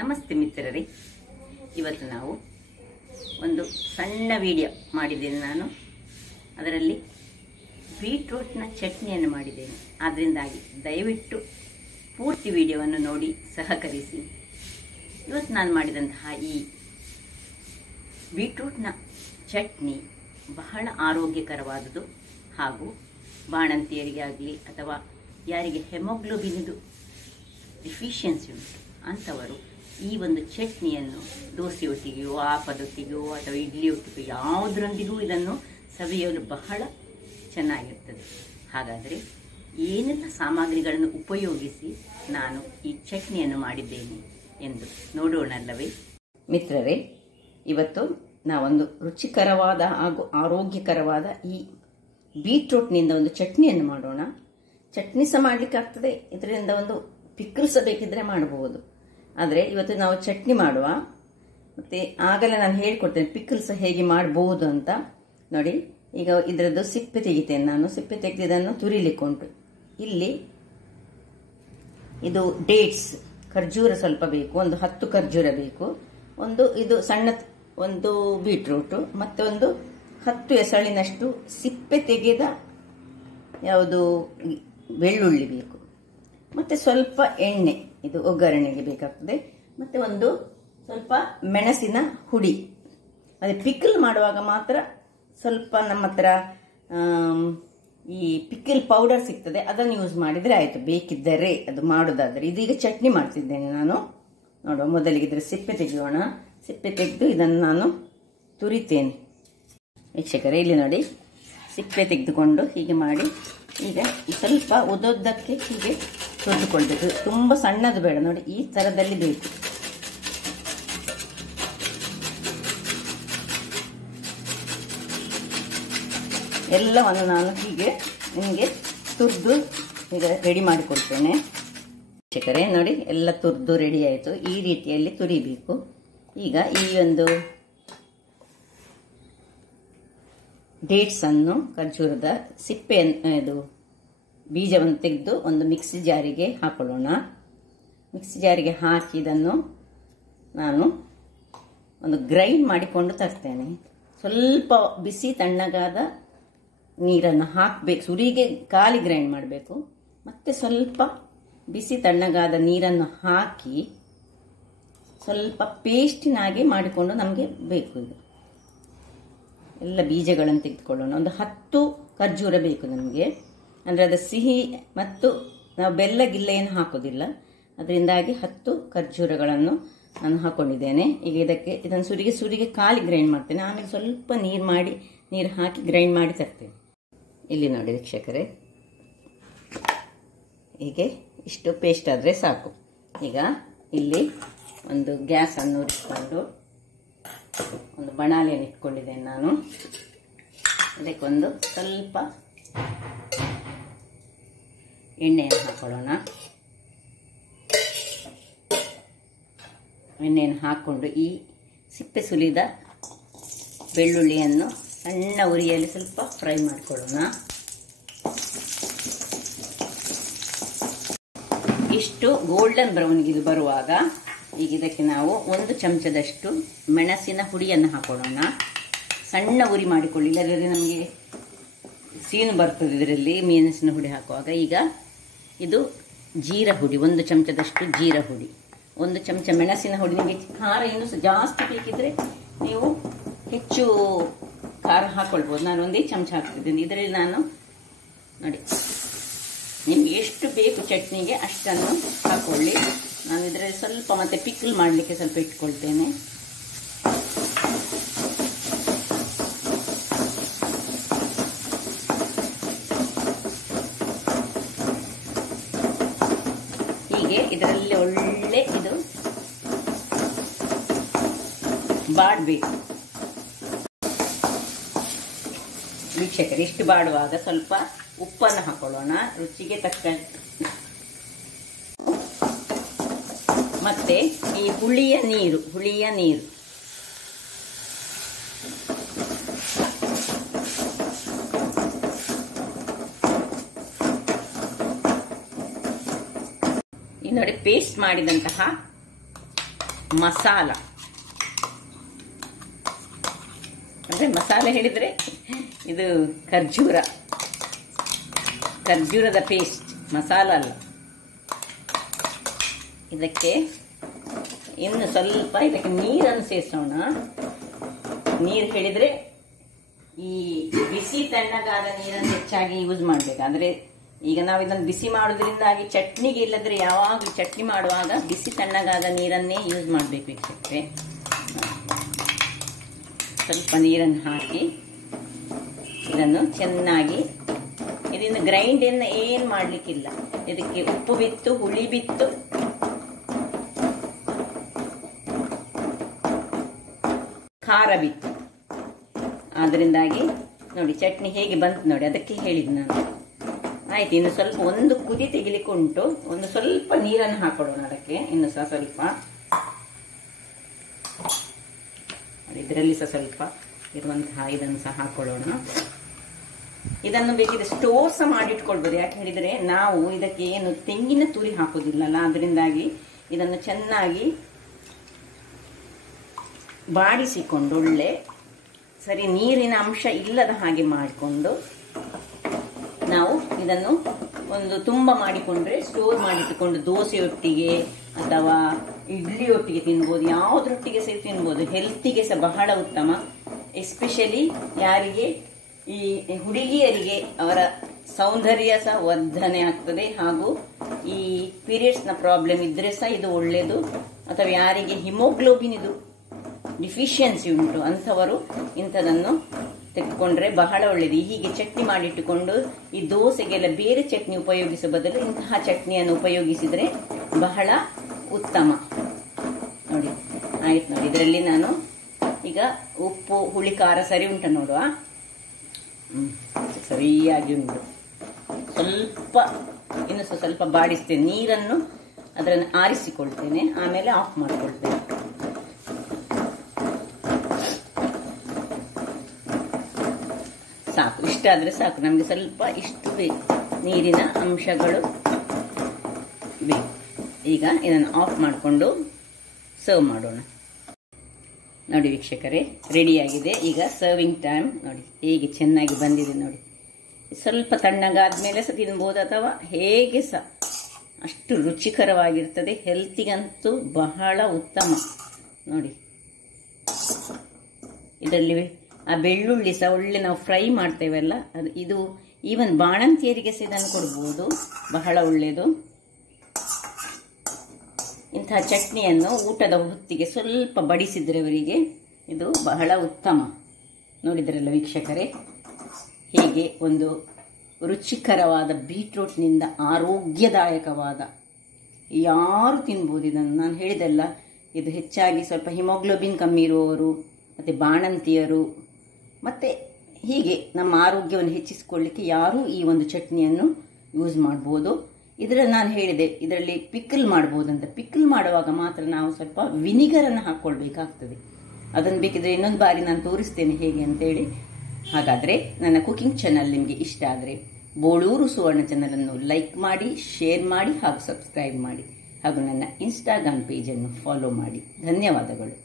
ನಮಸ್ತೆ ಮಿತ್ರರೇ, ಇವತ್ತು ನಾವು ಒಂದು ಸಣ್ಣ ವಿಡಿಯೋ ಮಾಡಿದ್ದೇನೆ. ನಾನು ಅದರಲ್ಲಿ ಬೀಟ್ರೂಟ್ನ ಚಟ್ನಿಯನ್ನು ಮಾಡಿದ್ದೇನೆ. ಆದ್ದರಿಂದಾಗಿ ದಯವಿಟ್ಟು ಪೂರ್ತಿ ವಿಡಿಯೋವನ್ನು ನೋಡಿ ಸಹಕರಿಸಿ. ಇವತ್ತು ನಾನು ಮಾಡಿದಂತಹ ಈ ಬೀಟ್ರೂಟ್ನ ಚಟ್ನಿ ಬಹಳ ಆರೋಗ್ಯಕರವಾದುದು ಹಾಗೂ ಬಾಣಂತಿಯರಿಗೆ ಆಗಲಿ ಅಥವಾ ಯಾರಿಗೆ ಹೆಮೋಗ್ಲೋಬಿನ್ದು ಡಿಫಿಷಿಯನ್ಸಿ ಉಂಟು ಅಂಥವರು ಈ ಒಂದು ಚಟ್ನಿಯನ್ನು ದೋಸೆಯೊಟ್ಟಿಗೆಯೋ ಆಪದೊಟ್ಟಿಗೆಯೋ ಅಥವಾ ಇಡ್ಲಿ ಒಟ್ಟಿಗೆಯೋ ಯಾವುದರೊಂದಿಗೂ ಇದನ್ನು ಸವಿಯಲು ಬಹಳ ಚೆನ್ನಾಗಿರ್ತದೆ. ಹಾಗಾದರೆ ಏನೆಲ್ಲ ಸಾಮಗ್ರಿಗಳನ್ನು ಉಪಯೋಗಿಸಿ ನಾನು ಈ ಚಟ್ನಿಯನ್ನು ಮಾಡಿದ್ದೇನೆ ಎಂದು ನೋಡೋಣಲ್ಲವೇ ಮಿತ್ರರೇ? ಇವತ್ತು ನಾವೊಂದು ರುಚಿಕರವಾದ ಹಾಗೂ ಆರೋಗ್ಯಕರವಾದ ಈ ಬೀಟ್ರೂಟ್ನಿಂದ ಒಂದು ಚಟ್ನಿಯನ್ನು ಮಾಡೋಣ. ಚಟ್ನಿ ಸಹ ಮಾಡಲಿಕ್ಕೆ ಆಗ್ತದೆ, ಇದರಿಂದ ಒಂದು ಪಿಕ್ಕಲ್ ಸಹ ಬೇಕಿದ್ರೆ ಮಾಡಬಹುದು. ಆದರೆ ಇವತ್ತು ನಾವು ಚಟ್ನಿ ಮಾಡುವ, ಮತ್ತೆ ಆಗಲೇ ನಾನು ಹೇಳಿಕೊಡ್ತೇನೆ ಪಿಕ್ಕಲ್ ಸಹ ಹೇಗೆ ಮಾಡಬಹುದು ಅಂತ. ನೋಡಿ, ಈಗ ಇದರದ್ದು ಸಿಪ್ಪೆ ತೆಗಿತೇನೆ ನಾನು. ಸಿಪ್ಪೆ ತೆಗೆದು ಇದನ್ನು ತುರಿಲಿಕ್ಕೆ ಉಂಟು. ಇಲ್ಲಿ ಇದು ಡೇಟ್ಸ್ ಖರ್ಜೂರ ಸ್ವಲ್ಪ ಬೇಕು, ಒಂದು 10 ಖರ್ಜೂರ ಬೇಕು. ಒಂದು ಇದು ಸಣ್ಣ ಒಂದು ಬೀಟ್ರೂಟ್, ಮತ್ತೆ ಒಂದು 10 ಎಸಳಿನಷ್ಟು ಸಿಪ್ಪೆ ತೆಗೆದ ಯಾವುದು ಬೆಳ್ಳುಳ್ಳಿ ಬೇಕು. ಮತ್ತೆ ಸ್ವಲ್ಪ ಎಣ್ಣೆ, ಇದು ಒಗ್ಗರಣೆಗೆ ಬೇಕಾಗ್ತದೆ. ಮತ್ತೆ ಒಂದು ಸ್ವಲ್ಪ ಮೆಣಸಿನ ಹುಡಿ. ಅದೇ ಪಿಕ್ಕಲ್ ಮಾಡುವಾಗ ಮಾತ್ರ ಸ್ವಲ್ಪ ನಮ್ಮ ಹತ್ರ ಈ ಪಿಕ್ಕಲ್ ಪೌಡರ್ ಸಿಗ್ತದೆ, ಅದನ್ನು ಯೂಸ್ ಮಾಡಿದ್ರೆ ಆಯ್ತು, ಬೇಕಿದ್ದರೆ ಅದು ಮಾಡೋದಾದ್ರೆ. ಇದೀಗ ಚಟ್ನಿ ಮಾಡ್ತಿದ್ದೇನೆ ನಾನು. ನೋಡುವ, ಮೊದಲಿಗೆ ಇದ್ರ ಸಿಪ್ಪೆ ತೆಗೆಯೋಣ. ಸಿಪ್ಪೆ ತೆಗೆದು ಇದನ್ನು ನಾನು ತುರಿತೇನೆ. ವೀಕ್ಷಕರೇ, ಇಲ್ಲಿ ನೋಡಿ, ಸಿಪ್ಪೆ ತೆಗೆದುಕೊಂಡು ಹೀಗೆ ಮಾಡಿ ಈಗ ಸ್ವಲ್ಪ ಉದ್ದಕ್ಕೆ ಹೀಗೆ ತುರಿದುಕೊಳ್ಬೇಕು. ತುಂಬ ಸಣ್ಣದು ಬೇಡ, ನೋಡಿ ಈ ಥರದಲ್ಲಿ ಬೇಕು. ಎಲ್ಲವನ್ನು ನಾನು ಹೀಗೆ ನಿಮಗೆ ತುರಿದು ಈಗ ರೆಡಿ ಮಾಡಿಕೊಡ್ತೇನೆ. ವೀಕ್ಷಕರೇ ನೋಡಿ, ಎಲ್ಲ ತುರಿದು ರೆಡಿ ಆಯಿತು. ಈ ರೀತಿಯಲ್ಲಿ ತುರಿಬೇಕು. ಈಗ ಈ ಒಂದು ಡೇಟ್ಸ್ ಅನ್ನು, ಖರ್ಜೂರದ ಸಿಪ್ಪೆಯನ್ನು, ಇದು ಬೀಜವನ್ನು ತೆಗೆದು ಒಂದು ಮಿಕ್ಸಿ ಜಾರಿಗೆ ಹಾಕೊಳ್ಳೋಣ. ಮಿಕ್ಸಿ ಜಾರಿಗೆ ಹಾಕಿ ಇದನ್ನು ನಾನು ಒಂದು ಗ್ರೈಂಡ್ ಮಾಡಿಕೊಂಡು ತರ್ತೇನೆ. ಸ್ವಲ್ಪ ಬಿಸಿ ತಣ್ಣಗಾದ ನೀರನ್ನು ಹಾಕಬೇಕು. ಸುರಿಗೆ ಖಾಲಿ ಗ್ರೈಂಡ್ ಮಾಡಬೇಕು. ಮತ್ತೆ ಸ್ವಲ್ಪ ಬಿಸಿ ತಣ್ಣಗಾದ ನೀರನ್ನು ಹಾಕಿ ಸ್ವಲ್ಪ ಪೇಸ್ಟಿನಾಗೆ ಮಾಡಿಕೊಂಡು ನಮಗೆ ಬೇಕು. ಇದು ಎಲ್ಲ ಬೀಜಗಳನ್ನು ತೆಗೆದುಕೊಳ್ಳೋಣ. ಒಂದು 10 ಖರ್ಜೂರ ಬೇಕು ನಮಗೆ. ಅಂದರೆ ಅದು ಸಿಹಿ ಮತ್ತು ನಾವು ಬೆಲ್ಲ ಗಿಲ್ಲ ಏನು ಹಾಕೋದಿಲ್ಲ, ಅದರಿಂದಾಗಿ 10 ಖರ್ಜೂರಗಳನ್ನು ನಾನು ಹಾಕೊಂಡಿದ್ದೇನೆ. ಈಗ ಇದನ್ನು ಸುರಿಗೆ ಖಾಲಿ ಗ್ರೈಂಡ್ ಮಾಡ್ತೇನೆ. ಆಮೇಲೆ ಸ್ವಲ್ಪ ನೀರು ಹಾಕಿ ಗ್ರೈಂಡ್ ಮಾಡಿ ತರ್ತೇನೆ. ಇಲ್ಲಿ ನೋಡಿ ವೀಕ್ಷಕರೇ, ಹೀಗೆ ಇಷ್ಟು ಪೇಸ್ಟ್ ಆದರೆ ಸಾಕು. ಈಗ ಇಲ್ಲಿ ಒಂದು ಗ್ಯಾಸನ್ನು ಉರಿಸಿಕೊಂಡು ಒಂದು ಬಣಾಲೆಯನ್ನು ಇಟ್ಕೊಂಡಿದ್ದೇನೆ ನಾನು. ಅದಕ್ಕೊಂದು ಸ್ವಲ್ಪ ಎಣ್ಣೆಯನ್ನು ಹಾಕೊಳ್ಳೋಣ. ಎಣ್ಣೆಯನ್ನು ಹಾಕ್ಕೊಂಡು ಈ ಸಿಪ್ಪೆ ಸುಲಿದ ಬೆಳ್ಳುಳ್ಳಿಯನ್ನು ಸಣ್ಣ ಉರಿಯಲ್ಲಿ ಸ್ವಲ್ಪ ಫ್ರೈ ಮಾಡಿಕೊಳ್ಳೋಣ. ಇಷ್ಟು ಗೋಲ್ಡನ್ ಬ್ರೌನ್ಗೆ ಇದು ಬರುವಾಗ ಈಗ ಇದಕ್ಕೆ ನಾವು 1 ಚಮಚದಷ್ಟು ಮೆಣಸಿನ ಹುಡಿಯನ್ನು ಹಾಕೊಳ್ಳೋಣ. ಸಣ್ಣ ಉರಿ ಮಾಡಿಕೊಳ್ಳಿ, ಇಲ್ಲದ್ರೆ ನಮಗೆ ಸೀನು ಬರ್ತದೆ ಇದರಲ್ಲಿ ಮೆಣಸಿನ ಹುಡಿ ಹಾಕುವಾಗ. ಈಗ ಇದು ಜೀರ ಹುಡಿ, 1 ಚಮಚದಷ್ಟು ಜೀರ ಹುಡಿ, 1 ಚಮಚ ಮೆಣಸಿನ ಹುಡಿ. ನಿಮಗೆ ಖಾರ ಇನ್ನೂ ಜಾಸ್ತಿ ಬೇಕಿದ್ರೆ ನೀವು ಹೆಚ್ಚು ಖಾರ ಹಾಕೊಳ್ಬೋದು. ನಾನು 1 ಚಮಚ ಹಾಕ್ತಿದ್ದೀನಿ. ಇದರಲ್ಲಿ ನಾನು ನೋಡಿ, ನಿಮ್ಗೆ ಎಷ್ಟು ಬೇಕು ಚಟ್ನಿಗೆ ಅಷ್ಟನ್ನು ಹಾಕೊಳ್ಳಿ. ನಾನು ಇದರಲ್ಲಿ ಸ್ವಲ್ಪ ಮತ್ತೆ ಪಿಕ್ಕಲ್ ಮಾಡಲಿಕ್ಕೆ ಸ್ವಲ್ಪ ಇಟ್ಕೊಳ್ತೇನೆ. ಹೀಗೆ ಇದರಲ್ಲಿ ಒಳ್ಳೆ ಇದು ಬಾಡಬೇಕು. ವೀಕ್ಷಕರು, ಇಷ್ಟು ಬಾಡುವಾಗ ಸ್ವಲ್ಪ ಉಪ್ಪನ್ನು ಹಾಕೊಳ್ಳೋಣ, ರುಚಿಗೆ ತಕ್ಕಂತೆ. ಮತ್ತೆ ಈ ಹುಳಿಯ ನೀರು ಈ ನೋಡಿ, ಪೇಸ್ಟ್ ಮಾಡಿದಂತಹ ಮಸಾಲ. ಅಂದರೆ ಮಸಾಲೆ ಹೇಳಿದರೆ ಇದು ಖರ್ಜೂರದ ಪೇಸ್ಟ್, ಮಸಾಲ ಅಲ್ಲ. ಇದಕ್ಕೆ ಇನ್ನು ಸ್ವಲ್ಪ ಇದಕ್ಕೆ ನೀರನ್ನು ಸೇರಿಸೋಣ. ನೀರು ಹೇಳಿದರೆ ಈ ಬಿಸಿ ತಣ್ಣಗಾದ ನೀರನ್ನು ಹೆಚ್ಚಾಗಿ ಯೂಸ್ ಮಾಡಬೇಕು. ಅಂದರೆ ಈಗ ನಾವು ಇದನ್ನು ಬಿಸಿ ಮಾಡೋದ್ರಿಂದಾಗಿ ಚಟ್ನಿಗೆ ಇಲ್ಲದ್ರೆ ಯಾವಾಗಲೂ ಚಟ್ನಿ ಮಾಡುವಾಗ ಬಿಸಿ ತಣ್ಣಗಾದ ನೀರನ್ನೇ ಯೂಸ್ ಮಾಡಬೇಕು ವೀಕ್ಷಕರೇ. ಸ್ವಲ್ಪ ನೀರನ್ನು ಹಾಕಿ ಇದನ್ನು ಚೆನ್ನಾಗಿ, ಇದನ್ನು ಗ್ರೈಂಡ್ ಏನು ಮಾಡಲಿಕ್ಕಿಲ್ಲ. ಇದಕ್ಕೆ ಉಪ್ಪು ಬಿತ್ತು, ಹುಳಿ ಬಿತ್ತು, ಖಾರ ಬಿತ್ತು. ಆದ್ದರಿಂದಾಗಿ ನೋಡಿ ಚಟ್ನಿ ಹೇಗೆ ಬಂತು ನೋಡಿ, ಅದಕ್ಕೆ ಹೇಳಿದ್ದು ನಾನು. ಆಯ್ತು, ಇನ್ನು ಸ್ವಲ್ಪ ಒಂದು ಕುದಿ ತೆಗಿಲಿಕ್ಕೆ ಉಂಟು. ಒಂದು ಸ್ವಲ್ಪ ನೀರನ್ನು ಹಾಕೊಳ್ಳೋಣ ಅದಕ್ಕೆ, ಇನ್ನು ಸಹ ಸ್ವಲ್ಪ. ಇದರಲ್ಲಿ ಸಹ ಸ್ವಲ್ಪ ಇರುವಂತಹ ಇದನ್ನು ಸಹ ಹಾಕೊಳ್ಳೋಣ. ಇದನ್ನು ಬೇಕಿದ್ರೆ ಸ್ಟೋರ್ ಸಹ ಮಾಡಿಟ್ಕೊಳ್ಬೋದು. ಯಾಕೆ ಹೇಳಿದರೆ ನಾವು ಇದಕ್ಕೆ ಏನು ತೆಂಗಿನ ತುರಿ ಹಾಕೋದಿಲ್ಲಲ್ಲ, ಅದರಿಂದಾಗಿ ಇದನ್ನು ಚೆನ್ನಾಗಿ ಬಾಡಿಸಿಕೊಂಡು ಒಳ್ಳೆ ಸರಿ ನೀರಿನ ಅಂಶ ಇಲ್ಲದ ಹಾಗೆ ಮಾಡಿಕೊಂಡು ನಾವು ಇದನ್ನು ಒಂದು ತುಂಬ ಮಾಡಿಕೊಂಡ್ರೆ ಸ್ಟೋರ್ ಮಾಡಿಟ್ಟುಕೊಂಡು ದೋಸೆಯೊಟ್ಟಿಗೆ ಅಥವಾ ಇಡ್ಲಿಯೊಟ್ಟಿಗೆ ತಿನ್ಬೋದು, ಯಾವುದರೊಟ್ಟಿಗೆ ಸಹ ತಿನ್ಬೋದು. ಹೆಲ್ತಿಗೆ ಸಹ ಬಹಳ ಉತ್ತಮ. ಎಸ್ಪೆಷಲಿ ಯಾರಿಗೆ ಈ ಹುಡುಗಿಯರಿಗೆ ಅವರ ಸೌಂದರ್ಯ ಸಹ ವರ್ಧನೆ ಆಗ್ತದೆ, ಹಾಗೂ ಈ ಪೀರಿಯಡ್ಸ್ನ ಪ್ರಾಬ್ಲಮ್ ಇದ್ರೆ ಸಹ ಇದು ಒಳ್ಳೆಯದು. ಅಥವಾ ಯಾರಿಗೆ ಹಿಮೋಗ್ಲೋಬಿನ್ ಇದು ಡಿಫಿಷಿಯನ್ಸಿ ಉಂಟು ಅಂಥವರು ಇಂಥದನ್ನು ತೆಗೆದುಕೊಂಡ್ರೆ ಬಹಳ ಒಳ್ಳೆಯದು. ಹೀಗೆ ಚಟ್ನಿ ಮಾಡಿಟ್ಟುಕೊಂಡು ಈ ದೋಸೆಗೆಲ್ಲ ಬೇರೆ ಚಟ್ನಿ ಉಪಯೋಗಿಸುವ ಬದಲು ಇಂತಹ ಚಟ್ನಿಯನ್ನು ಉಪಯೋಗಿಸಿದರೆ ಬಹಳ ಉತ್ತಮ. ನೋಡಿ ಆಯ್ತು ನೋಡಿ, ಇದರಲ್ಲಿ ನಾನು ಈಗ ಉಪ್ಪು ಹುಳಿ ಖಾರ ಸರಿ ಉಂಟ ನೋಡುವ. ಸರಿಯಾಗಿ ಉಂಟು. ಸ್ವಲ್ಪ ಇನ್ನು ಸ್ವಲ್ಪ ಬಾಡಿಸ್ತೇನೆ, ನೀರನ್ನು ಅದನ್ನು ಆರಿಸಿಕೊಳ್ತೇನೆ, ಆಮೇಲೆ ಆಫ್ ಮಾಡಿಕೊಳ್ತೇನೆ. ಸಾಕು, ಇಷ್ಟಾದರೆ ಸಾಕು ನಮಗೆ. ಸ್ವಲ್ಪ ಇಷ್ಟು ಬೇಕು, ನೀರಿನ ಅಂಶಗಳು ಬೇಕು. ಈಗ ಇದನ್ನು ಆಫ್ ಮಾಡಿಕೊಂಡು ಸರ್ವ್ ಮಾಡೋಣ. ನೋಡಿ ವೀಕ್ಷಕರೇ, ರೆಡಿಯಾಗಿದೆ. ಈಗ ಸರ್ವಿಂಗ್ ಟೈಮ್. ನೋಡಿ ಹೇಗೆ ಚೆನ್ನಾಗಿ ಬಂದಿದೆ ನೋಡಿ. ಸ್ವಲ್ಪ ತಣ್ಣಗಾದ ಮೇಲೆ ಸಹ ತಿನ್ಬೋದು, ಅಥವಾ ಹೇಗೆ ಸಹ ಅಷ್ಟು ರುಚಿಕರವಾಗಿರ್ತದೆ. ಹೆಲ್ತಿಗಂತೂ ಬಹಳ ಉತ್ತಮ. ನೋಡಿ ಇದರಲ್ಲಿ ಆ ಬೆಳ್ಳುಳ್ಳಿ ಸಹ ಒಳ್ಳೆ ನಾವು ಫ್ರೈ ಮಾಡ್ತೇವಲ್ಲ, ಇದು ಈವನ್ ಬಾಣಂತಿಯರಿಗೆ ಸಹ ಇದನ್ನು ಕೊಡ್ಬೋದು, ಬಹಳ ಒಳ್ಳೆಯದು. ಇಂತಹ ಚಟ್ನಿಯನ್ನು ಊಟದ ಹೊತ್ತಿಗೆ ಸ್ವಲ್ಪ ಬಡಿಸಿದ್ರೆ ಅವರಿಗೆ ಇದು ಬಹಳ ಉತ್ತಮ. ನೋಡಿದ್ರಲ್ಲ ವೀಕ್ಷಕರೇ, ಹೀಗೆ ಒಂದು ರುಚಿಕರವಾದ ಬೀಟ್ರೂಟ್ನಿಂದ ಆರೋಗ್ಯದಾಯಕವಾದ, ಯಾರು ತಿನ್ಬೋದು ಇದನ್ನು. ನಾನು ಹೇಳಿದೆಲ್ಲ, ಇದು ಹೆಚ್ಚಾಗಿ ಸ್ವಲ್ಪ ಹಿಮೋಗ್ಲೋಬಿನ್ ಕಮ್ಮಿ ಇರುವವರು, ಮತ್ತು ಬಾಣಂತಿಯರು, ಮತ್ತು ಹೀಗೆ ನಮ್ಮ ಆರೋಗ್ಯವನ್ನು ಹೆಚ್ಚಿಸಿಕೊಳ್ಳಿಕ್ಕೆ ಯಾರೂ ಈ ಒಂದು ಚಟ್ನಿಯನ್ನು ಯೂಸ್ ಮಾಡ್ಬೋದು. ಇದರಲ್ಲಿ ನಾನು ಹೇಳಿದೆ, ಇದರಲ್ಲಿ ಪಿಕ್ಕಲ್ ಮಾಡ್ಬೋದಂತ. ಪಿಕ್ಕಲ್ ಮಾಡುವಾಗ ಮಾತ್ರ ನಾವು ಸ್ವಲ್ಪ ವಿನಿಗರನ್ನು ಹಾಕ್ಕೊಳ್ಬೇಕಾಗ್ತದೆ. ಅದನ್ನು ಬೇಕಿದ್ರೆ ಇನ್ನೊಂದು ಬಾರಿ ನಾನು ತೋರಿಸ್ತೇನೆ ಹೇಗೆ ಅಂತೇಳಿ. ಹಾಗಾದರೆ ನನ್ನ ಕುಕಿಂಗ್ ಚಾನಲ್ ನಿಮಗೆ ಇಷ್ಟ ಆದರೆ ಬೋಳೂರು ಸುವರ್ಣ ಚಾನಲನ್ನು ಲೈಕ್ ಮಾಡಿ, ಶೇರ್ ಮಾಡಿ ಹಾಗೂ ಸಬ್ಸ್ಕ್ರೈಬ್ ಮಾಡಿ, ಹಾಗೂ ನನ್ನ ಇನ್ಸ್ಟಾಗ್ರಾಮ್ ಪೇಜನ್ನು ಫಾಲೋ ಮಾಡಿ. ಧನ್ಯವಾದಗಳು.